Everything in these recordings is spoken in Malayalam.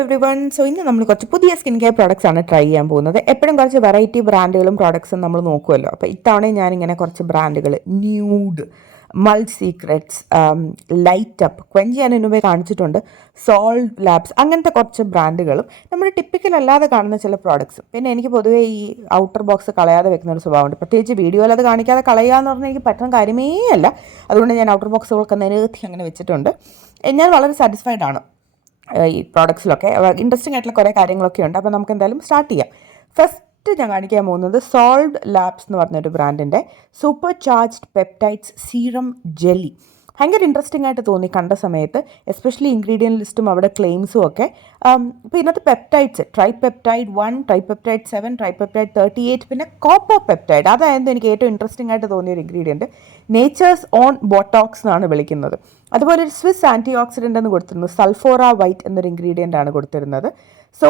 എവ്രിവൺ. സോ ഇന്ന് നമ്മൾ കുറച്ച് പുതിയ സ്കിൻ കെയർ പ്രോഡക്റ്റ്സ് ആണ് ട്രൈ ചെയ്യാൻ പോകുന്നത്. എപ്പോഴും കുറച്ച് വെറൈറ്റി ബ്രാൻഡുകളും പ്രോഡക്ട്സും നമ്മൾ നോക്കുമല്ലോ. അപ്പോൾ ഇത്തവണ ഞാനിങ്ങനെ കുറച്ച് ബ്രാൻഡുകൾ ന്യൂഡ്, മൾ സീക്രറ്റ്സ്, ലൈറ്റ് അപ്പ്, ക്വഞ്ച് ഞാൻ മുമ്പേ കാണിച്ചിട്ടുണ്ട്, സോൾഡ് ലാബ്സ്, അങ്ങനത്തെ കുറച്ച് ബ്രാൻഡുകളും നമ്മൾ ടിപ്പിക്കൽ അല്ലാതെ കാണുന്ന ചില പ്രോഡക്ട്സും. പിന്നെ എനിക്ക് പൊതുവേ ഈ ഔട്ടർ ബോക്സ് കളയാതെ വെക്കുന്ന ഒരു സ്വഭാവമുണ്ട്. പ്രത്യേകിച്ച് വീഡിയോയിൽ അത് കാണിക്കാതെ കളയുക എന്ന് പറഞ്ഞാൽ എനിക്ക് പറ്റുന്ന കാര്യമേ അല്ല. അതുകൊണ്ട് ഞാൻ ഔട്ടർ ബോക്സുകളൊക്കെ നിരത്തി അങ്ങനെ വെച്ചിട്ടുണ്ട്. ഞാൻ വളരെ സാറ്റിസ്ഫൈഡ് ആണ് ഈ പ്രോഡക്ട്സിലൊക്കെ. ഇൻട്രസ്റ്റിംഗ് ആയിട്ടുള്ള കുറേ കാര്യങ്ങളൊക്കെ ഉണ്ട്. അപ്പോൾ നമുക്ക് എന്തായാലും സ്റ്റാർട്ട് ചെയ്യാം. ഫസ്റ്റ് ഞാൻ കാണിക്കാൻ പോകുന്നത് സോൾഡ് ലാബ്സ് എന്ന് പറഞ്ഞൊരു ബ്രാൻഡിൻ്റെ super charged peptides serum jelly. ഭയങ്കര ഇൻട്രസ്റ്റിംഗ് ആയിട്ട് തോന്നി കണ്ട സമയത്ത്, എസ്പെഷ്യലി ഇൻഗ്രീഡിയൻറ്റ് ലിസ്റ്റും അവിടെ ക്ലെയിംസും ഒക്കെ. ഇപ്പോൾ ഇതിനകത്ത് പെപ്റ്റൈഡ്സ് ട്രൈപെപ്റ്റൈഡ് 1, ട്രൈപെപ്റ്റൈഡ് 7, ട്രൈപെപ്റ്റൈഡ് 38, പിന്നെ കോപ്പർ പെപ്റ്റൈഡ്, അതായിരുന്നു എനിക്ക് ഏറ്റവും ഇൻട്രസ്റ്റിംഗ് ആയിട്ട് തോന്നിയ ഒരു ഇൻഗ്രീഡിയൻറ്റ്. നേച്ചേഴ്സ് ഓൺ ബോട്ടോക്സ് എന്നാണ് വിളിക്കുന്നത്. അതുപോലെ ഒരു സ്വിസ് ആൻറ്റി ഓക്സിഡൻ്റ് എന്ന് കൊടുത്തിരുന്നു, സൾഫോറ വൈറ്റ് എന്നൊരു ഇൻഗ്രീഡിയൻ്റ് ആണ് കൊടുത്തിരുന്നത്. സോ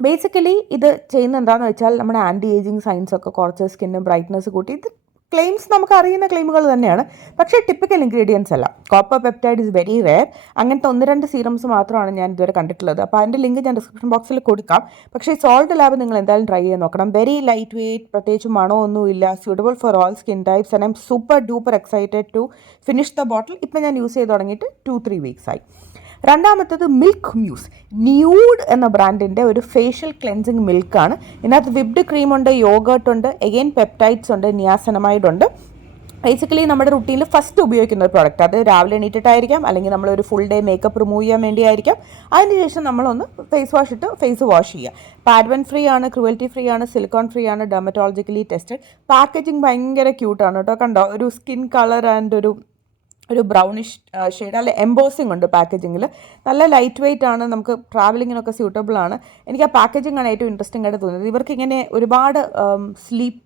ബേസിക്കലി ഇത് ചെയ്യുന്നത് എന്താണെന്ന് വെച്ചാൽ നമ്മുടെ ആൻറ്റി ഏജിങ് സയൻസ് ഒക്കെ കുറച്ച് സ്കിന്ന് ബ്രൈറ്റ്നസ് കൂട്ടി. ഇത് ക്ലെയിംസ് നമുക്ക് അറിയുന്ന ക്ലെയിമുകൾ തന്നെയാണ്, പക്ഷേ ടിപ്പിക്കൽ ഇൻഗ്രീഡിയൻസ് അല്ല. Copper peptide is very rare. അങ്ങനത്തെ 1-2 സീറംസ് മാത്രമാണ് ഞാൻ ഇതുവരെ കണ്ടിട്ടുള്ളത്. അപ്പോൾ അതിൻ്റെ ലിങ്ക് ഞാൻ ഡിസ്ക്രിപ്ഷൻ ബോക്സിൽ കൊടുക്കാം. പക്ഷേ സോൾട്ട് ലാബ് നിങ്ങൾ എന്തായാലും ട്രൈ ചെയ്ത് നോക്കണം. വെരി ലൈറ്റ് വെയ്റ്റ്, പ്രത്യേകിച്ച് മണമൊന്നുമില്ല, suitable for all skin types, and I am super duper excited to finish the bottle. ഇപ്പം ഞാൻ യൂസ് ചെയ്ത് തുടങ്ങിയിട്ട് 2-3 വീക്സ് ആയി. രണ്ടാമത്തത് മിൽക്ക് മ്യൂസ്, ന്യൂഡ് എന്ന ബ്രാൻഡിൻ്റെ ഒരു ഫേഷ്യൽ ക്ലെൻസിങ് മിൽക്കാണ്. ഇതിനകത്ത് വിപ്ഡ് ക്രീമുണ്ട്, യോഗേർട്ട് ഉണ്ട്, എഗെയിൻ പെപ്റ്റൈഡ്സ് ഉണ്ട്, നിയാസനമൈഡ് ഉണ്ട്. ബേസിക്കലി നമ്മുടെ റുട്ടീനിൽ ഫസ്റ്റ് ഉപയോഗിക്കുന്ന ഒരു പ്രോഡക്റ്റ്. അത് രാവിലെ എണീറ്റിട്ടായിരിക്കാം, അല്ലെങ്കിൽ നമ്മളൊരു ഫുൾ ഡേ മേക്കപ്പ് റിമൂവ് ചെയ്യാൻ വേണ്ടിയായിരിക്കാം. അതിനുശേഷം നമ്മളൊന്ന് ഫേസ് വാഷ് ഇട്ട് ഫേസ് വാഷ് ചെയ്യുക. പാഡ്വൻ ഫ്രീ ആണ്, ക്രുവൽറ്റി ഫ്രീ ആണ്, സിലിക്കോൺ ഫ്രീ ആണ്, ഡെർമറ്റോളജിക്കലി ടെസ്റ്റഡ്. പാക്കേജിങ് ഭയങ്കര ക്യൂട്ടാണ് കേട്ടോ. കണ്ടോ, ഒരു സ്കിൻ കളർ ആൻഡ് ഒരു ബ്രൗണിഷ് ഷെയ്ഡ്, അല്ല എംബോസിങ് ഉണ്ട് പാക്കേജിങ്ങിൽ. നല്ല ലൈറ്റ് വെയ്റ്റ് ആണ്, നമുക്ക് ട്രാവലിങ്ങിനൊക്കെ സ്യൂട്ടബിൾ ആണ്. എനിക്ക് ആ പാക്കേജിംഗ് ആണ് ഏറ്റവും ഇൻട്രസ്റ്റിംഗ് ആയിട്ട് തോന്നിയത്. ഇവർക്ക് ഇങ്ങനെ ഒരുപാട് സ്ലീപ്പ്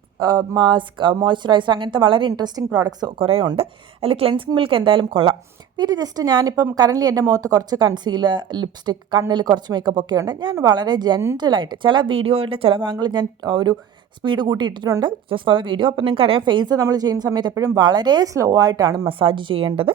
മാസ്ക്, മോയ്സ്ചറൈസർ, അങ്ങനത്തെ വളരെ ഇൻട്രസ്റ്റിംഗ് പ്രോഡക്ട്സ് കുറേ ഉണ്ട്. അതിൽ ക്ലെൻസിങ് മിൽക്ക് എന്തായാലും കൊള്ളാം. ഇത് ജസ്റ്റ് ഞാനിപ്പം കറൻറ്റ്ലി എൻ്റെ മുഖത്ത് കുറച്ച് കൺസീലർ, ലിപ്സ്റ്റിക്, കണ്ണിൽ കുറച്ച് മേക്കപ്പ് ഒക്കെ ഉണ്ട്. ഞാൻ വളരെ ജെൻറ്റലായിട്ട് ചില വീഡിയോയുടെ ചില ഭാഗങ്ങളിൽ ഞാൻ ഒരു സ്പീഡ് കൂട്ടി ഇട്ടിട്ടുണ്ട് ജസ്റ്റ് ഫോർ ദ വീഡിയോ. അപ്പോൾ നിങ്ങൾക്കറിയാം, ഫേസ് നമ്മൾ ചെയ്യുന്ന സമയത്ത് എപ്പോഴും വളരെ സ്ലോ ആയിട്ടാണ് മസാജ് ചെയ്യേണ്ടത്.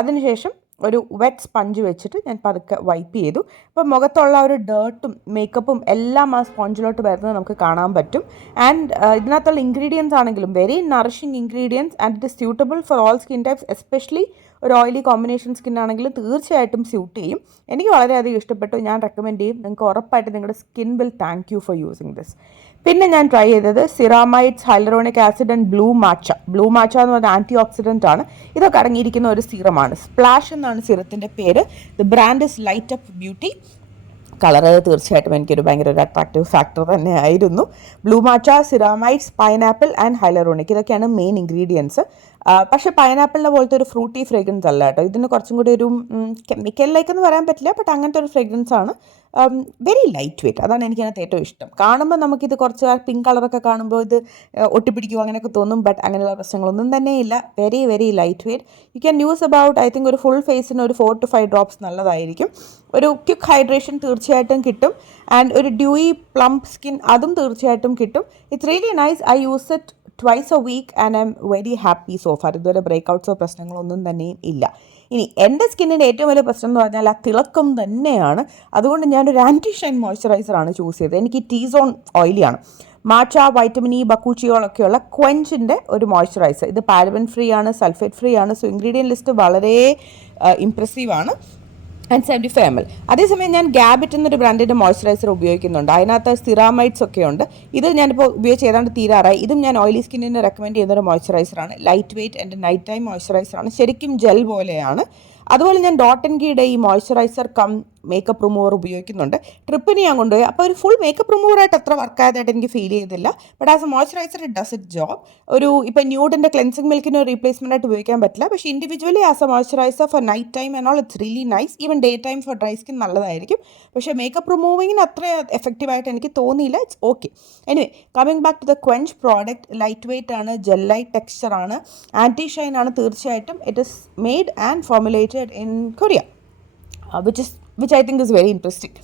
അതിനുശേഷം ഒരു വെറ്റ് സ്പഞ്ച് വെച്ചിട്ട് ഞാൻ പതുക്കെ വൈപ്പ് ചെയ്തു. അപ്പോൾ മുഖത്തുള്ള ഒരു ഡേർട്ടും മേക്കപ്പും എല്ലാം ആ സ്പോഞ്ചിലോട്ട് വരുന്നത് നമുക്ക് കാണാൻ പറ്റും. ആൻഡ് ഇതിനകത്തുള്ള ഇൻഗ്രീഡിയൻസ് ആണെങ്കിലും very nourishing ingredients, and it is suitable for all skin types. Especially ഒരു ഓയിലി കോമ്പിനേഷൻ സ്കിൻ ആണെങ്കിലും തീർച്ചയായിട്ടും സ്യൂട്ട് ചെയ്യും. എനിക്ക് വളരെയധികം ഇഷ്ടപ്പെട്ടു. ഞാൻ റെക്കമെൻഡ് ചെയ്യും. നിങ്ങൾക്ക് ഉറപ്പായിട്ട് നിങ്ങളുടെ skin will thank you for using this. പിന്നെ ഞാൻ ട്രൈ ചെയ്തത് സിറാമൈഡ്സ്, ഹൈലറോണിക് ആസിഡ് ആൻഡ് ബ്ലൂ മാച്ച എന്ന് പറഞ്ഞാൽ ആൻറ്റി ഓക്സിഡൻ്റ് ആണ്. ഇതൊക്കെ അടങ്ങിയിരിക്കുന്ന ഒരു സീറമാണ്. സ്പ്ലാഷ് എന്നാണ് സീറത്തിൻ്റെ പേര്. The brand is light up beauty. Colour തീർച്ചയായിട്ടും എനിക്കൊരു ഭയങ്കര ഒരു അട്രാക്റ്റീവ് ഫാക്ടർ തന്നെ ആയിരുന്നു. ബ്ലൂ മാച്ച, സിറാമൈഡ്സ്, പൈനാപ്പിൾ ആൻഡ് ഹൈലറോണിക്, ഇതൊക്കെയാണ് മെയിൻ ഇൻഗ്രീഡിയൻസ്. പക്ഷേ പൈനാപ്പിളിൻ്റെ പോലത്തെ ഒരു ഫ്രൂട്ടി ഫ്രേഗ്രൻസ് അല്ല കേട്ടോ. ഇതിന് കുറച്ചും കൂടി ഒരു കെമിക്കൽ ലൈക്ക് എന്ന് പറയാൻ പറ്റില്ല, ബട്ട് അങ്ങനത്തെ ഒരു ഫ്രേഗ്രൻസ് ആണ്. വെരി ലൈറ്റ് വെയ്റ്റ്, അതാണ് എനിക്കതിനകത്ത് ഏറ്റവും ഇഷ്ടം. കാണുമ്പോൾ നമുക്കിത് കുറച്ച് പിങ്ക് കളറൊക്കെ കാണുമ്പോൾ ഇത് ഒട്ടിപ്പിടിക്കുമോ അങ്ങനെയൊക്കെ തോന്നും, ബട്ട് അങ്ങനെയുള്ള പ്രശ്നങ്ങളൊന്നും തന്നെയില്ല. Very very light weight. You can use about I think ഒരു ഫുൾ ഫേസിന് ഒരു 4 to 5 ഡ്രോപ്സ് നല്ലതായിരിക്കും. ഒരു ക്വിക്ക് ഹൈഡ്രേഷൻ തീർച്ചയായിട്ടും കിട്ടും, ആൻഡ് ഒരു ഡ്യൂയി പ്ലംപ് സ്കിൻ അതും തീർച്ചയായിട്ടും കിട്ടും. It's really nice. I use it twice a week and I M very happy so far. ഇതുവരെ ബ്രേക്ക്ഔട്ട്സോ പ്രശ്നങ്ങളൊന്നും തന്നെയും ഇല്ല. ഇനി എൻ്റെ സ്കിന്നിൻ്റെ ഏറ്റവും വലിയ പ്രശ്നം എന്ന് പറഞ്ഞാൽ ആ തിളക്കം തന്നെയാണ്. അതുകൊണ്ട് ഞാനൊരു ആൻറ്റി ഷൈൻ മോയ്സ്ചറൈസറാണ് ചൂസ് ചെയ്തത്. എനിക്ക് ടീ സോൺ ഓയിലിയാണ്. മാച്ച, വൈറ്റമിൻ ഇ, ബക്കൂച്ചിയോളൊക്കെയുള്ള ക്വഞ്ചിൻ്റെ ഒരു മോയ്സ്ചറൈസർ. ഇത് പാരബൻ ഫ്രീ ആണ്, സൾഫേറ്റ് ഫ്രീ ആണ്. സോ ഇൻഗ്രീഡിയൻറ്റ് ലിസ്റ്റ് വളരെ ഇംപ്രസീവാണ്. And 75 ml. അതേസമയം ഞാൻ ഗാബിറ്റ് എന്നൊരു ബ്രാൻഡിൻ്റെ മോയ്സ്ചറൈസർ ഉപയോഗിക്കുന്നുണ്ട്. അതിനകത്ത് സിറാമൈഡ്സ് ഒക്കെ ഉണ്ട്. ഇത് ഞാനിപ്പോൾ ഉപയോഗിച്ച് ഏതാണ്ട് തീരാറായി. ഇതും ഞാൻ ഓയിലി സ്കിന്നിന് റെക്കമെൻഡ് ചെയ്യുന്നൊരു മോയ്സ്ചറൈസറാണ്. Light weight and night time മോയ്സ്ചറൈസറാണ്. ശരിക്കും ജെൽ പോലെയാണ്. അതുപോലെ ഞാൻ ഡോട്ട് ആൻഡ് കീയുടെ ഈ മോയ്സ്ചറൈസർ കം മേക്കപ്പ് റിമൂവർ ഉപയോഗിക്കുന്നുണ്ട്. ട്രിപ്പിന് ഞാൻ കൊണ്ടുപോയി. അപ്പോൾ ഒരു ഫുൾ മേക്കപ്പ് റിമൂവറായിട്ട് അത്ര വർക്കായതായിട്ട് എനിക്ക് ഫീൽ ചെയ്തില്ല, but as a moisturiser it does it job. ഒരു ന്യൂഡിൻ്റെ ക്ലെൻസിങ് മിൽക്കിന് ഒരു റീപ്ലേസ്മെൻ്റ് ആയിട്ട് ഉപയോഗിക്കാൻ പറ്റില്ല, പക്ഷേ individually as a moisturiser for night time and all it's really nice. Even day time for dry skin നല്ലതായിരിക്കും, പക്ഷേ മേക്കപ്പ് റിമൂവിങ്ങിന് അത്ര എഫക്റ്റീവായിട്ട് എനിക്ക് തോന്നിയില്ല. It's okay. Anyway, coming back to the quench product, light weight ആണ്, ജെൽ ലൈറ്റ് ടെക്സ്ചറാണ്, ആൻറ്റി ഷൈൻ ആണ് തീർച്ചയായിട്ടും. It is made and formulated in Korea, which I think is very interesting.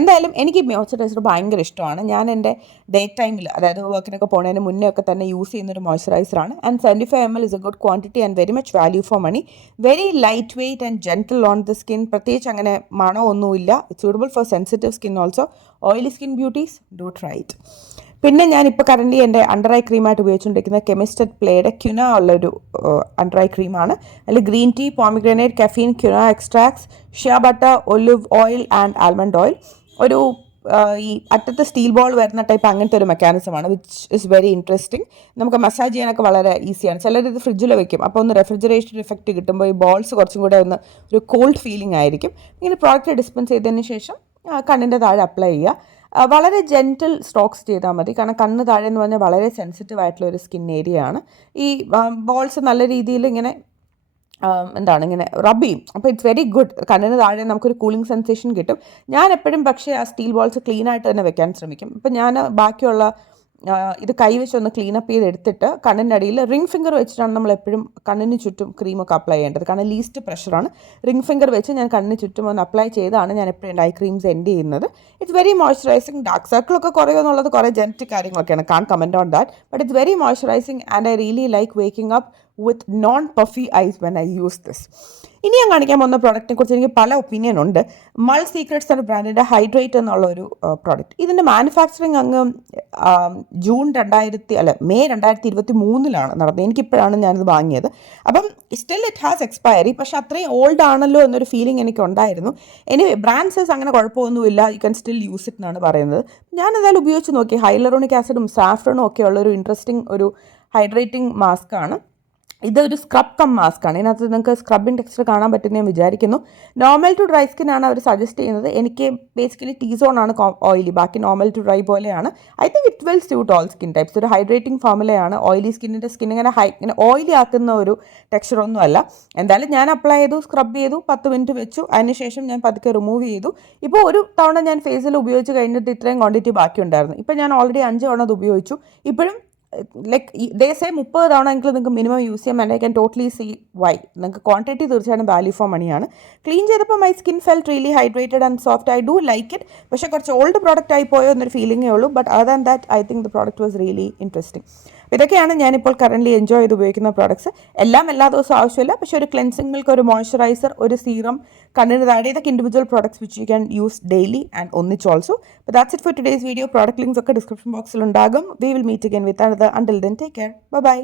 എന്തായാലും എനിക്ക് മോയ്സ്ചറൈസർ ഭയങ്കര ഇഷ്ടമാണ്. ഞാൻ എൻ്റെ ഡേ ടൈമിൽ, അതായത് വർക്കിനൊക്കെ പോകുന്നതിന് മുന്നേ ഒക്കെ തന്നെ യൂസ് ചെയ്യുന്നൊരു മോയ്സ്ചറൈസറാണ്. And 75 ml is a good quantity and very much value for money. Very light weight and gentle on the skin. പ്രത്യേകിച്ച് അങ്ങനെ മണമൊന്നുമില്ല. It's suitable for sensitive skin also. Oily skin beauties do try it. പിന്നെ ഞാനിപ്പോൾ കറൻ്റ് എൻ്റെ അണ്ടർ ഐ ക്രീമായിട്ട് ഉപയോഗിച്ചുകൊണ്ടിരിക്കുന്ന കെമിസ്റ്റ് അറ്റ് പ്ലേയുടെ ക്യുന ഉള്ളൊരു അണ്ടർ ഐ ക്രീമാണ്. അതിൽ ഗ്രീൻ ടീ, പോമിഗ്രാനേറ്റ്, കഫീൻ, ക്യുന extracts, shea butter, olive oil and almond oil. ഒരു ഈ അറ്റത്ത് സ്റ്റീൽ ബോൾ വരുന്ന ടൈപ്പ് അങ്ങനത്തെ ഒരു മെക്കാനിസമാണ്, വിച്ച് ഇസ് വെരി ഇൻട്രസ്റ്റിംഗ്. നമുക്ക് മസാജ് ചെയ്യാനൊക്കെ വളരെ ഈസിയാണ്. ചിലരിത് ഫ്രിഡ്ജിൽ വെക്കും, അപ്പോൾ ഒന്ന് റെഫ്രിജറേഷൻ ഇഫക്റ്റ് കിട്ടുമ്പോൾ ഈ ബോൾസ് കുറച്ചും കൂടെ ഒന്ന് ഒരു കോൾഡ് ഫീലിംഗ് ആയിരിക്കും. ഇങ്ങനെ പ്രോഡക്റ്റ് ഡിസ്പെൻസ് ചെയ്തതിന് ശേഷം കണ്ണിൻ്റെ താഴെ അപ്ലൈ ചെയ്യുക. വളരെ ജെൻറ്റിൽ സ്ട്രോക്സ് ചെയ്താൽ മതി, കാരണം കണ്ണ് താഴെ എന്ന് പറഞ്ഞാൽ വളരെ സെൻസിറ്റീവ് ആയിട്ടുള്ള ഒരു സ്കിൻ ഏരിയ ആണ്. ഈ ബോൾസ് നല്ല രീതിയിൽ ഇങ്ങനെ ഇങ്ങനെ റബ് ചെയ്യും. അപ്പോൾ ഇറ്റ്സ് വെരി ഗുഡ്. കണ്ണിന് താഴെ നമുക്കൊരു കൂളിംഗ് സെൻസേഷൻ കിട്ടും. ഞാൻ എപ്പോഴും പക്ഷേ ആ സ്റ്റീൽ ബോൾസ് ക്ലീൻ ആയിട്ട് തന്നെ വെക്കാൻ ശ്രമിക്കും. ഇപ്പം ഞാൻ ബാക്കിയുള്ള ഇത് കൈവച്ച് ഒന്ന് ക്ലീനപ്പ് ചെയ്തെടുത്തിട്ട് കണ്ണിൻ്റെ അടിയിൽ റിംഗ് ഫിംഗർ വെച്ചിട്ടാണ് നമ്മൾ എപ്പോഴും കണ്ണിന് ചുറ്റും ക്രീമൊക്കെ അപ്ലൈ ചെയ്യേണ്ടത്, കാരണം ലീസ്റ്റ് പ്രഷറാണ്. റിംഗ് ഫിംഗർ വെച്ച് ഞാൻ കണ്ണിന് ചുറ്റും ഒന്ന് അപ്ലൈ ചെയ്താണ് ഞാൻ എപ്പോഴും എൻ്റെ ഐ ക്രീംസ് എൻഡ് ചെയ്യുന്നത്. It's very moisturising. ഡാർക്ക് സർക്കിളൊക്കെ കുറയുമെന്നുള്ളത് കുറേ ജനറ്റിക് കാര്യങ്ങളൊക്കെയാണ്, can't comment on that, but it's very moisturising and I really like waking up with non puffy eyes when I use this. ഇനി ഞാൻ കാണിക്കാൻ പോകുന്ന പ്രോഡക്റ്റിനെ കുറിച്ച് എനിക്ക് പല ഒപ്പീനിയൻ ഉണ്ട്. മൾ സീക്രട്സ് എന്ന ബ്രാൻഡിൻ്റെ ഹൈഡ്രേറ്റ് എന്നുള്ളൊരു പ്രോഡക്റ്റ്. ഇതിൻ്റെ മാനുഫാക്ചറിങ് അങ്ങ് മെയ് 2023 നടന്നത്. എനിക്കിപ്പോഴാണ് ഞാനിത് വാങ്ങിയത്. അപ്പം സ്റ്റിൽ ഇറ്റ് ഹാസ് എക്സ്പയറി, പക്ഷെ അത്രയും ഓൾഡ് ആണല്ലോ എന്നൊരു ഫീലിംഗ് എനിക്കുണ്ടായിരുന്നു. എനിവേ ബ്രാൻഡ് സൈസ് അങ്ങനെ കുഴപ്പമൊന്നുമില്ല, you can still use it എന്നാണ് പറയുന്നത്. ഞാൻ എന്തായാലും ഉപയോഗിച്ച് നോക്കി. ഹൈലറോണിക് ആസിഡും സാഫ്രനും ഒക്കെ ഉള്ളൊരു ഇൻട്രസ്റ്റിംഗ് ഒരു ഹൈഡ്രേറ്റിംഗ് മാസ്ക് ആണ്. ഇതൊരു സ്ക്രബ് കം മാസ്ക് ആണ്. ഇതിനകത്ത് നിങ്ങൾക്ക് സ്ക്രബിങ് ടെക്സ്ചർ കാണാൻ പറ്റുന്ന ഞാൻ വിചാരിക്കുന്നു. നോർമൽ ടു ഡ്രൈ സ്കിൻ ആണ് അവർ സജസ്റ്റ് ചെയ്യുന്നത്. എനിക്ക് ബേസിക്കലി ടീ സോൺ ആണ് ഓയിലി, ബാക്കി നോർമൽ ടു ഡ്രൈ പോലെയാണ്. I think it will suit all skin types. ഒരു ഹൈഡ്രേറ്റിംഗ് ഫോമുലയാണ്. ഓയിലി സ്കിൻ ഇങ്ങനെ ഓയിലി ആക്കുന്ന ഒരു ടെക്സ്ചറൊന്നും അല്ല. എന്തായാലും ഞാൻ അപ്ലൈ ചെയ്തു, സ്ക്രബ് ചെയ്തു, 10 മിനിറ്റ് വെച്ചു. അതിനുശേഷം ഞാൻ പതുക്കെ റിമൂവ് ചെയ്തു. ഇപ്പോൾ ഒരു തവണ ഞാൻ ഫേസിൽ ഉപയോഗിച്ച് കഴിഞ്ഞിട്ട് ഇത്രയും ക്വാണ്ടിറ്റി ബാക്കിയുണ്ടായിരുന്നു. ഇപ്പോൾ ഞാൻ ഓൾറെഡി 5 തവണ അത് ഉപയോഗിച്ചു. ഇപ്പോഴും ദേ സേ 30 തവണ എങ്കിലും നിങ്ങൾക്ക് മിനിമം യൂസ് ചെയ്യാം. And I can totally see why. നിങ്ങൾക്ക് ക്വാണ്ടിറ്റി തീർച്ചയായിട്ടും വാല്യൂ ഫോർ മണിയാണ്. ക്ലീൻ ചെയ്തപ്പോൾ my skin felt really hydrated and soft. I do like it. പക്ഷേ കുറച്ച് ഓൾഡ് പ്രോഡക്റ്റ് ആയി പോയോ എന്നൊരു ഫീലിംഗേ ഉള്ളൂ. But other than that I think the product was really interesting. ഇതൊക്കെയാണ് ഞാനിപ്പോൾ കറൻ്റ്ലി എൻജോയ് ചെയ്ത് ഉപയോഗിക്കുന്ന പ്രോഡക്ട്സ്. എല്ലാം എല്ലാ ദിവസവും ആവശ്യമില്ല, പക്ഷേ ഒരു ക്ലെൻസിംഗ് മിൽക്ക്, ഒരു മോയ്സ്ചറൈസർ, ഒരു സീറം, കണ്ണിന് താഴെ, ഇതൊക്കെ individual products which you can use daily and ഒന്നിച്ച് also. But that's it for today's video. Product links ഒക്കെ ഡിസ്ക്രിപ്ഷൻ ബോക്സിൽ ഉണ്ടാകും. We will meet again with another. Until then, take care. Bye bye.